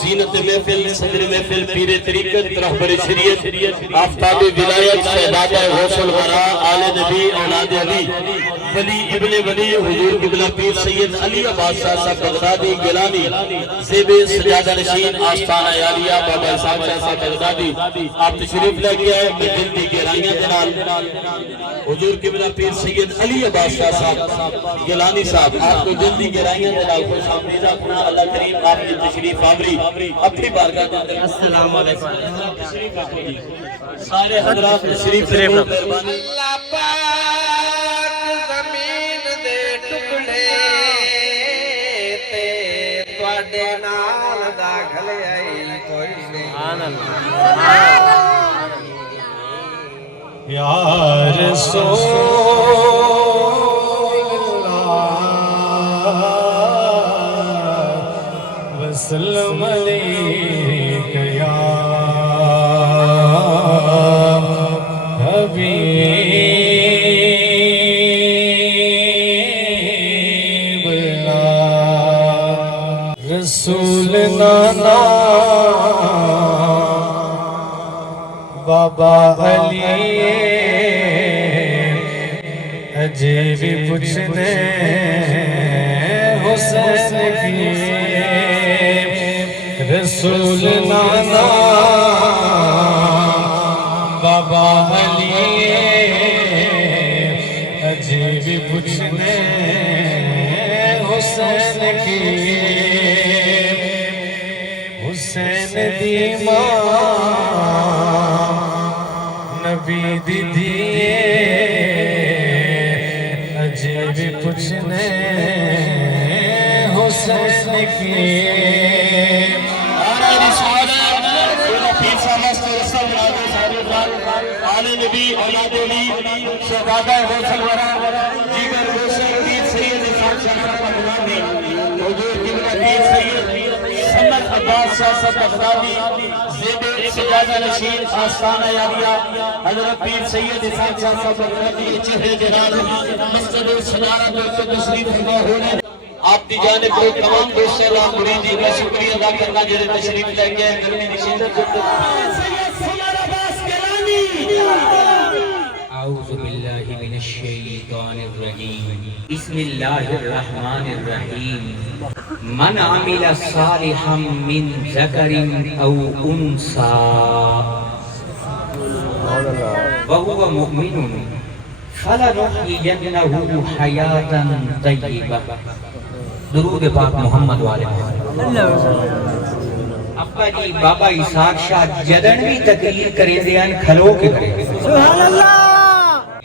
زینت محفل صدر محفل پیر طریقت رہبر شریعت آفتاب ولایت شہزاد غوث الورا آل نبی اولاد علی ولی ابن ولی حضور قبلہ پیر سید علی عباس شاہ صاحب بغدادی گیلانی زیب سجادہ نشین آستانہ یالیہ بابا اسحاق شاہ صاحب بغدادی آپ تشریف لے کے آئے میں دل دی گہرائیاں جنال حضور قبلہ پیر سید علی عباس شاہ صاحب گیلانی صاحب آپ کو دل دی گہرائیاں جنال خوش آمدید اپنا اللہ کریم آپ کی تشریف آوری اپنی بارگاہ کے اندر السلام علیکم سارے حضرات تشریف لے مہربانی اللہ پاک زمین دے ٹکڑے تے تواڈے نال دا گھلیائی کوئی نہیں یا رسول اللہ وسلم علیک یا حبیب اللہ رسول نانا بابا علی اجے بھی پوچھنے حسین کی رسول نانا بابا علی اجے بھی پوچھنے حسین کی حسین دی ماں نبی دی دیئے اجے بھی پوچھنے حسین کی آل نبی اولاد علی شہزادہ غوث الورا جگر حسین پیر سید اسحاق شاہ صاحب بغدادی حضور قبلہ پیر سید سمد عباس شاہ صاحب بغدادی زیب سجادہ نشین آستانہ یالیہ حضرت پیر سید اسحاق شاہ صاحب بغدادی چہرے جلال مسجد الصدارہ کو تشریف فرما ہونے آپ دی جانب کو تمام دوست اللہ مریدین کا شکریہ ادا کرنا جنہیں تشریف لے کے گرمی نشین اعوذ باللہ من الشیطان الرجیم بسم اللہ الرحمن الرحیم من عمل صالحا من ذکر او انثى وهو مؤمن فلنحيينه حیاة طیبہ درود پاک محمد والے ابا جی بابا اسحاق شاہ جدن بھی تقریر کریں دیان کھلو کے کریں سبحان اللہ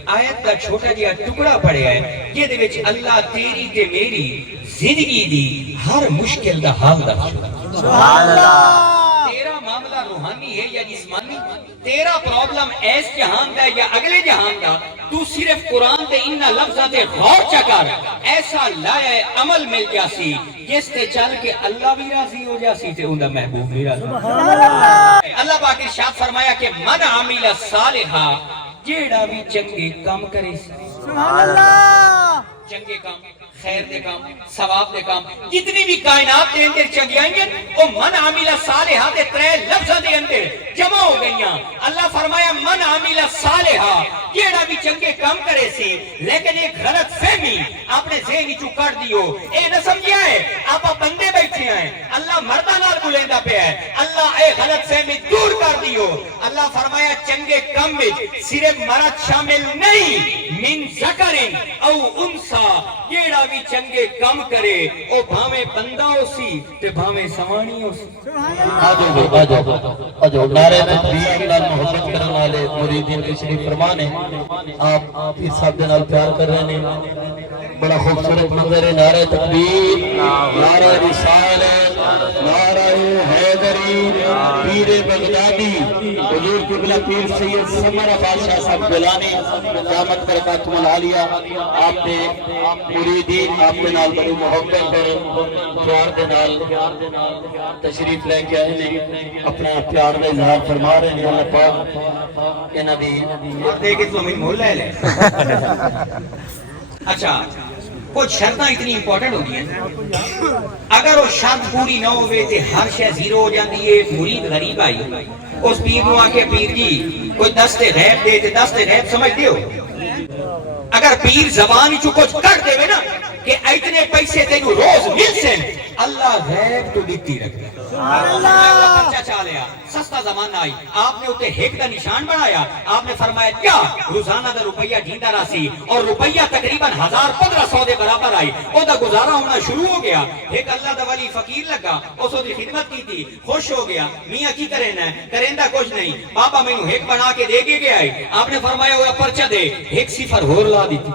آیت کا چھوٹا جیا ٹکڑا پڑے ہے یہ دے وچ اللہ تیری تے میری زندگی دی ہر مشکل دا حال دا سبحان اللہ تیرا معاملہ روحانی ہے یا جسمانی تیرا پرابلم ایس جہان دا یا اگلے جہان دا تو صرف قرآن دے انہا لفظہ دے غور چکر ایسا لائے عمل مل جاسی جس تے چل کے اللہ بھی راضی ہو جاسی تے اندھا محبوب بھی راضی اللہ پاک ارشاد فرمایا کہ من عامل صالحہ جیڑا بھی چنگے کام کرے سبحان اللہ چنگے کام خیر دے کام ثواب دے کام جتنی بھی کائنات دے اندر چنگیاں گے او من عامل صالحہ دے ترے لفظہ دے اندر جمع ہو گئیاں اللہ فرمایا من عامل صالحہ جیڑا بھی چنگے کام کرے سی لیکن ایک غلط فہمی آپ نے ذہنی چو کر دیو اے نہ سمجھیا ہے آپ بندے بیٹھے ہیں اللہ مردہ نال بلیندہ پہ ہے اللہ اے غلط فہمی دور کر دیو اللہ فرمایا چنگے کام میں صرف مرد شامل نہیں من ذکرن او انسا جیڑا بھی چنگے کام کرے او بھامے بندہ ہو سی تے بھامے سوانی ہو سی آجو نعرہ تکبیر نال محبت کرنے والے مریدین کی شریف فرمانے آپ اس صاحب جنال پیار کر رہے ہیں بڑا خوبصورت منظر ہے نعرہ تکبیر نعرہ رسالت نعرہ حیدری پیر بغدادی حضور قبلہ پیر سید سمر عباس شاہ صاحب گیلانی قیامت برکاتم العالیہ آپ نے مریدین آپ کے نال بڑی محبت اور پیار دے نال تشریف لے کے آئے ہیں اپنا پیار دا اظہار فرما رہے ہیں اللہ پاک کہ نبی دیکھیں تو ہمیں مول لے لے اچھا کچھ شرطاں اتنی امپورٹنٹ ہوتی ہیں، اگر وہ شرط پوری نہ ہوئے تو ہر شے زیرو ہو جاتی ہے. مرید غریب آئی اس پیر نو آکے پیر جی کوئی دست غیب دے تے دست غیب سمجھ دیو. اگر پیر زبان چو کچھ کر دے نا کہ اتنے پیسے تینو روز مل سے، اللہ غیب تو دیتی رکھے. پرچہ چاہ لیا، سستا زمانہ آئی، آپ نے اسے ہیک کا نشان بنایا. آپ نے فرمایا کیا روزانہ دا روپیہ ڈھینڈا راسی اور روپیہ تقریباً 1500 دے برابر آئی. وہ دا گزارا ہونا شروع ہو گیا. ایک اللہ دا ولی فقیر لگا، اس دی خدمت کی تھی، خوش ہو گیا. میاں کی کرنا ہے؟ کرندہ کچھ نہیں، بابا میں ہیک بنا کے دے کے گیا ہے. آپ نے فرمایا ہوا پرچہ دے، ایک صفر ہور لا دی تھی.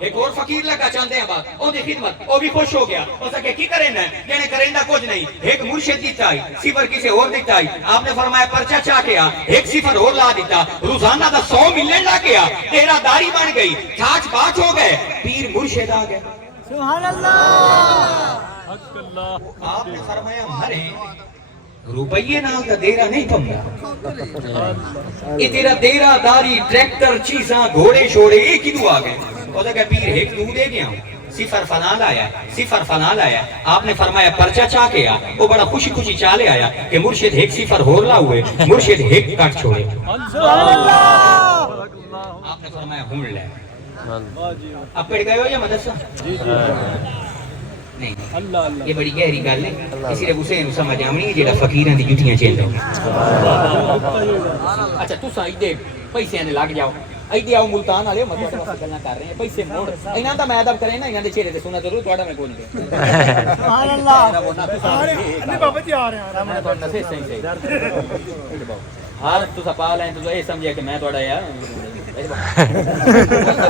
ایک اور فقیر لگا چاہتے ہیں بات او دی خدمت، او بھی خوش ہو گیا. اس نے کی کرنا ہے؟ جنہیں کرندہ کچھ نہیں، ایک مرشد دیتا ہے، صفر کسے اور دیتا ہے. آپ نے فرمایا پرچہ چاہ کیا، ایک صفر اور لا دیتا. روزانہ دا 100 ملن لا گیا، تیرا داری بن گئی، چھاچ باچ ہو گئے، پیر مرشد آ گئے. سبحان اللہ. آپ نے فرمایا مرے روپیے نال دا دیرہ نہیں پمدا، یہ تیرا دیرہ داری ٹریکٹر چیزاں گھوڑے شوڑے ایک ہی دو آ گئے. وہ کہا پیر ایک دو دے گیا ہوں، صفر فنا لایا، صفر فنا لایا. آپ نے فرمایا پرچہ چاہ کے آ. وہ بڑا خوشی خوشی چالے آیا کہ مرشد ایک صفر ہور لا ہوئے، مرشد ایک کٹ چھوڑے. آپ نے فرمایا ہون لے. اب پڑھ گئے ہو یا مدرسہ؟ نہیں، یہ بڑی گہری گل ہے. اسی لیے حسین سمجھ آمنی جیڑا فقیراں دی جُتیاں چیندا. اچھا تساں ایڈے پیسے نے لگ جاؤ، ایڈے آؤ ملتان والے میں تہاڈے واسطے گلاں کر رہے ہیں. پیسے موڑ انہاں دا میں ادب کرے نا، انہاں دے چہرے تے سونا ضرور تہاڈا میں کوئی نہیں. سبحان اللہ. سارے نہیں بابا جی آ رہے ہیں، میں تہاڈا صحیح صحیح. ہاں تساں پا لیں تو اے سمجھیا کہ میں تہاڈا یار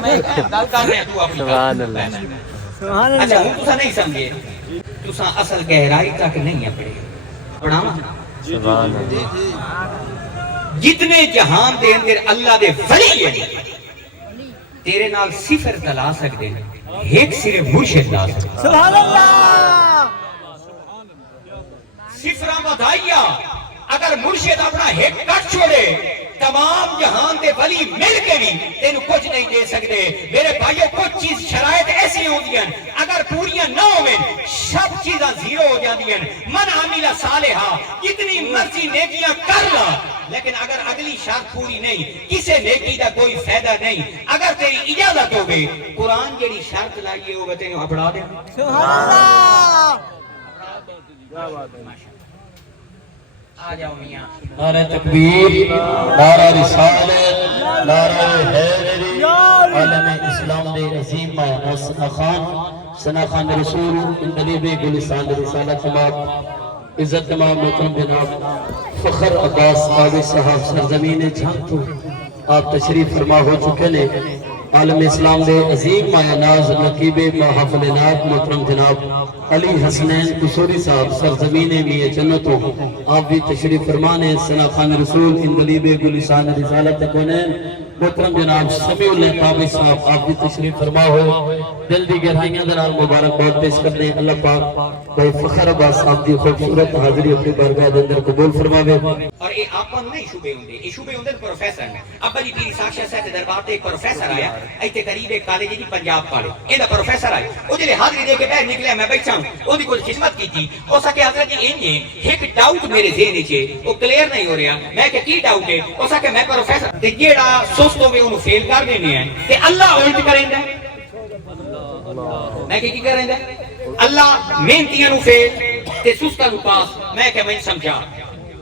میں گل کر رہا تو اپنی. سبحان اللہ. اچھا ہوں تساں نہیں سمجھے، تساں اصل گہرائی تک نہیں پڑھے. پڑھاواں سبحان اللہ. جتنے جہان دے اندر اللہ دے ولی ہیں تیرے نال صفر تلا سکتے ہیں، ایک صرف مرشد لا سکتے. سبحان اللہ. صفراں بدھائیاں اگر مرشد اپنا ایک کٹ چھوڑے تمام جہان دے ولی مل کے بھی تینو کچھ نہیں دے سکتے. میرے بھائیوں کچھ چیز شرائط ایسی ہوتی ہیں اگر پوریاں نہ ہوئے سب چیزاں زیرو ہو جاتی ہیں. من عامل صالحہ، جتنی مرضی نیکیاں کر لا لیکن اگر اگلی شرط پوری نہیں کسے نیکی دا کوئی فائدہ نہیں. اگر تیری اجازت ہو گئی قرآن جیڑی شرط لائیے ہوگا تینو اپڑا دے. سبحان اللہ. آ جاؤ میاں. نعرہ تکبیر، نعرہ رسالت، نعرہ حیدری. عالم اسلام دے عظیم ماں ثنا خان رسول انقلاب گلستان رسالت جماعت عزت تمام محترم جناب فخر عباس قاضی صاحب سرزمین جھانتو آپ تشریف فرما ہو چکے نے. عالم اسلام دے عظیم مایا ناز نقیب محافل نات محترم جناب علی حسنین قصوری صاحب سرزمین میاں جنتو آپ بھی تشریف فرمانے. ثنا خان رسول انقلاب گلستان رسالت کونین محترم جناب سمیع اللہ قاضی صاحب آپ بھی تشریف فرما ہو. دل دی گہرائیاں دے نال مبارکباد پیش کرنے. اللہ پاک بھائی فخر عباس صاحب دی خوبصورت حاضری اپنی بارگاہ دے اندر قبول فرماوے. اور یہ آپ نہیں شبے ہوندے، یہ شبے ہوندے پروفیسر نے. ابا جی پیر ساکشا صاحب دے دربار تے ایک پروفیسر آیا ایتھے قریب ایک کالج جی پنجاب والے ایندا پروفیسر آیا. او جڑے حاضری دے کے باہر نکلیا میں بیٹھا ہوں او دی کوئی خدمت کیتی. او سکے حضرت جی انہیں ایک ڈاؤٹ میرے ذہن وچ او کلیئر نہیں ہو رہا. میں کہ کی ڈاؤٹ ہے؟ او سکے میں پروفیسر تے جیڑا سست ہوے اونوں فیل کر دینے ہیں تے اللہ الٹ کریندا. میں کہ کی کریندا؟ اللہ محنتیاں نو فیل تے سستاں نو پاس. میں کہ میں سمجھا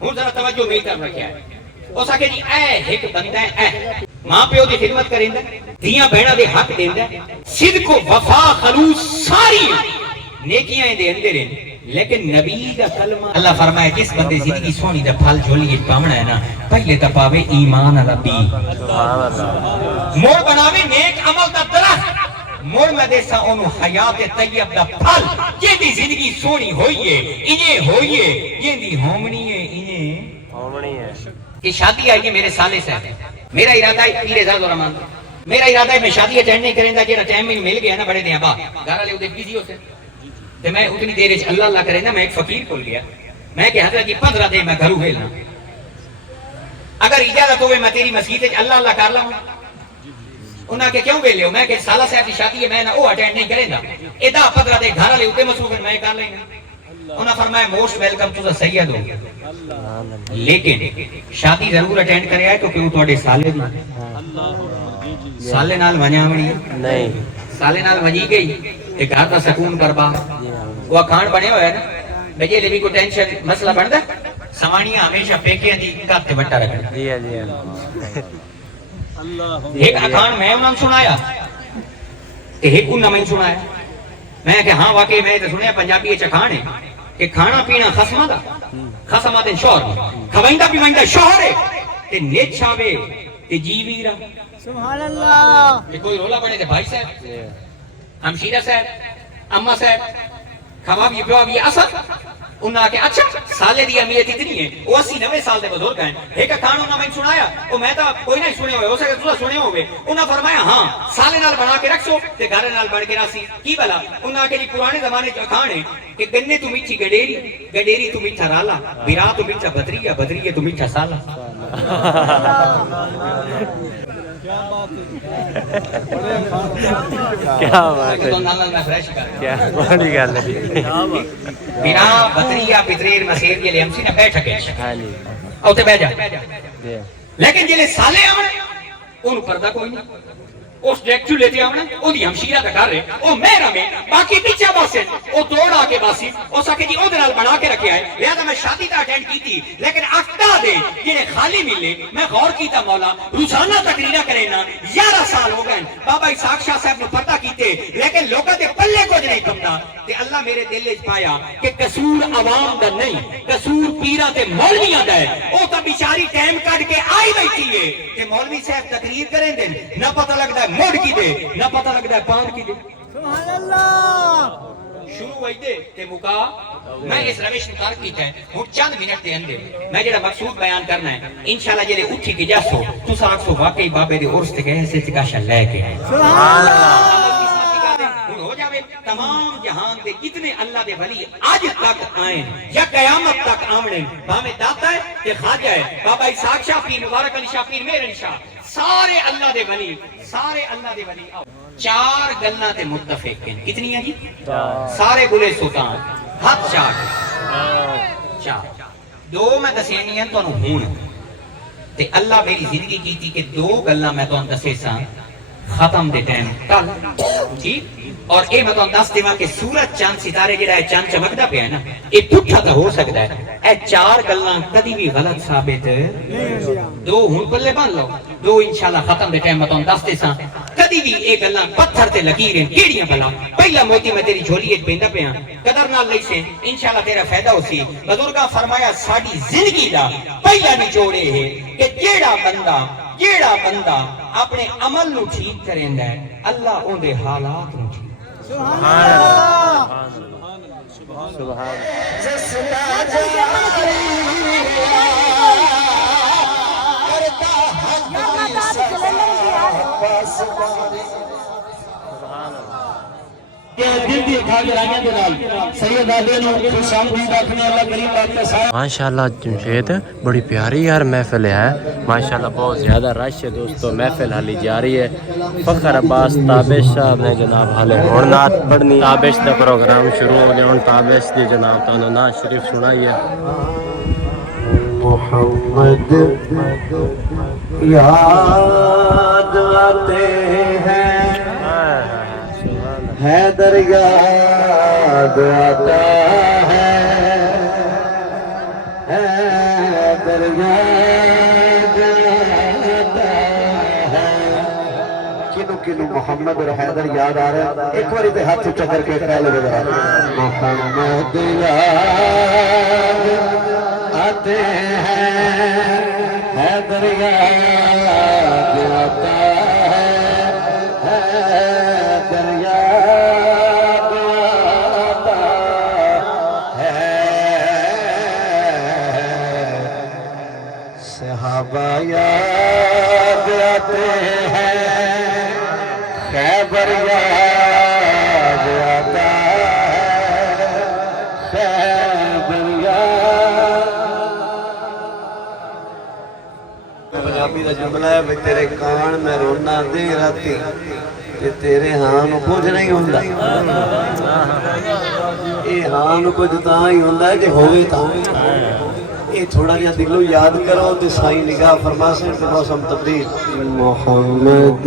ہوں ذرا توجہ میری طرف رکھیا ہے. او سکے جی اے ایک بندہ ہے اے ماں پیو دی خدمت کریندا، دھیاں بہناں دے حق دیندا، صدق و وفا خلوص ساری نیکیاں دے اندر ہیں. لیکن نبی دا کلمہ اللہ فرمائے جس بندے زندگی سونی دا پھل جھولی پاونا ہے نا پہلے تا پاوے ایمان والا بی موڑ بناوے نیک عمل دا درخت موڑ میں دیسا اونوں حیات طیب دا پھل جیندی زندگی سونی ہوئیے انہیں ہوئیے جیندی ہومنی ہے انہیں ہومنی ہے. کہ شادی آئی ہے میرے سالے سے میرا ارادہ ہے پیر اعزاز الرحمان میرا ارادہ ہے میں شادی اٹینڈ نہیں کریں دا جیڑا ٹائم میں مل گیا نا بڑے دن بعد گھر والے اودے بزی ہو سے تے میں اتنی دیر وچ اللہ اللہ کرے نا میں ایک فقیر کول گیا. میں کہ حضرت جی 15 دن میں گھروں ویلنا اگر اجازت ہوئے میں تیری مسجد وچ اللہ اللہ کر لاں. انہاں کہ کیوں ویلے ہو؟ میں کہ سالہ صاحب کی شادی ہے میں نہ وہ اٹینڈ نہیں کریں گا ادا پترا دے گھر والے اوتے مصروف ہیں میں کر لیں گا انہاں فرمایا موسٹ ویلکم تو سید ہو لیکن شادی ضرور اٹینڈ کرے آئے کیونکہ وہ تواڈے سالے دی سالے نال ونجاوڑی نہیں سالے نال ونجی گئی تے گھر دا سکون برباد وہ کھان بنے ہوئے نا بجے بھی کوئی ٹینشن مسئلہ بندا سوانیاں ہمیشہ پیکیاں دی گھر تے بٹا رکھنا جی جی ایک اکھان میں انہوں نے سنایا کہ ایک انہوں نے سنایا میں کہ ہاں واقعی میں تو سنیا پنجابی اکھان ہے کہ کھانا پینا خسمہ دا خسمہ دن شوہر میں کھوائندہ پیوائندہ شوہر ہے کہ نیت شاوے کہ جی ویرہ سبحان اللہ کہ کوئی رولا بڑھے تھے بھائی صاحب ہمشیرہ صاحب اممہ صاحب کھوابی پیوابی اثر انہاں کہ اچھا سالے دی امیت اتنی ہے وہ 80-90 سال دے بزرگ ہیں ایک کھان انہاں میں سنایا وہ میں تا کوئی نہیں سنے ہوئے ہو سکے تو سنے ہوئے انہاں فرمایا ہاں سالے نال بنا کے رکھ سو تے گھر نال بن کے راسی کی بلا انہاں کہ جی پرانے زمانے جو کھان ہے کہ گنے تو میٹھی گڈیری گڈیری تو میٹھا رالا بیرا تو میٹھا بدریہ بدریہ تو میٹھا سالا کیا بات ہے تو نال میں فریش کر کیا بڑی گل ہے بنا بطریہ پتریر مسیر کے لیے ہم سی نے بیٹھ کے ہاں جی اوتے بیٹھ جا جی لیکن جلے سالے آونے ان پردہ کوئی نہیں اس ڈیکچو لیتے آونے او دی ہمشیرہ دا کر رہے او میرا میں باقی پیچھا باسے او دوڑ آکے باسی او ساکے جی او دنال بنا کے رکھے آئے لہذا میں شادی تا اٹینڈ کی تھی لیکن اکتا دے جنہیں خالی ملے میں غور کیتا مولا روزانہ تقریرہ کرے نا 11 سال ہو گئے بابا اسحاق شاہ صاحب نے پتہ کیتے لیکن لوگا دے پلے کو نہیں کمتا تے اللہ میرے دل وچ پایا کہ قصور عوام دا نہیں قصور پیرا تے مولویاں دا ہے او تا بیچاری ٹائم کڈ کے آئی بیٹھی ہے کہ مولوی صاحب تقریر کریں دے نہ پتہ لگدا ہے موڑ کی دے نہ پتہ لگدا ہے پان کی دے سبحان اللہ شروع ہوئی دے تے مکا میں اس روش مطار کیتا ہے ہوں چند منٹ دے اندے میں جڑا مقصود بیان کرنا ہے انشاءاللہ جلے اٹھی کے جاسو تو ساکھ سو واقعی بابے دے عرص تے گئے سے چکاشا لے کے سبحان اللہ ہو جاوے تمام جہان دے جتنے اللہ دے ولی آج تک آئیں یا قیامت تک آمنے باہمیں داتا ہے کہ خواجہ ہے بابا اسحاق شاہ پیر مبارک علی شاہ پیر مہر علی شاہ سارے اللہ دے ولی سارے اللہ دے ولی چار گلنا تے متفق ہیں کتنی ہیں جی سارے بلے سلطان ہاتھ چار دو میں دسینی ہیں تو انہوں ہون تے اللہ میری زندگی کی تھی کہ دو گلنا میں تو ان دسے سان ختم دے ٹائم کل ٹھیک اور اے میں تو دس دیواں کہ سورج چاند ستارے جڑا ہے چاند چمکدا پیا ہے نا اے پٹھا تو ہو سکتا ہے اے چار گلاں کدی بھی غلط ثابت دو ہن پلے بن لو دو انشاءاللہ ختم دے ٹائم میں تو دس دیساں کدی بھی اے گلاں پتھر تے لکیریں کیڑیاں بلا پہلا موتی میں تیری جھولی وچ پیندا پیا قدر نال لئی سے انشاءاللہ تیرا فائدہ ہوسی بزرگاں فرمایا ساڈی زندگی دا پہلا نچوڑے ہے کہ جیڑا بندہ اپنے عمل نو ٹھیک کریندا ہے اللہ اون دے حالات نو ٹھیک سبحان اللہ سبحان ماشاءاللہ جمشید بڑی پیاری یار محفل ہے ماشاءاللہ بہت زیادہ رش ہے دوستو محفل حالی جاری ہے فخر عباس تابش صاحب نے جناب حالے ہون نعت پڑھنی تابش دا پروگرام شروع ہو گیا ہون تابش دی جناب تو نعت شریف سنائی ہے محمد یاد آتے ہیں حیدر یاد آتا ہے حیدر یاد آتا ہے کنو محمد اور حیدر یاد آ رہے ہیں ایک باری تے ہاتھ اونچا کر کے پہلے بجا محمد یاد آتے ہیں حیدر یاد آتا ہے حیدر یاد آتا ہے صحابہ یاد آتے ہیں خیبر یاد آتا ہے خیبر یاد ਪੰਜਾਬੀ ਦਾ ਜੁਮਲਾ ਹੈ ਵੀ ਤੇਰੇ ਕਾਣ ਮੈਂ ਰੋਣਾ ਦੇ ਰਾਤੀ ਤੇ ਤੇਰੇ ਹਾਂ ਨੂੰ ਕੁਝ ਨਹੀਂ ਹੁੰਦਾ। ਇਹ ਹਾਂ ਨੂੰ ਕੁਝ ਤਾਂ ਹੀ ਹੁੰਦਾ ਜੇ ਹੋਵੇ ਤਾਂ। ਇਹ ਥੋੜਾ ਜਿਹਾ ਦਿਲੋਂ ਯਾਦ ਕਰੋ ਤੇ ਸਾਈਂ ਨਿਗਾਹ ਫਰਮਾਸੇ ਤੇ ਮੌਸਮ ਤਬਦੀਲ। ਮੁਹੰਮਦ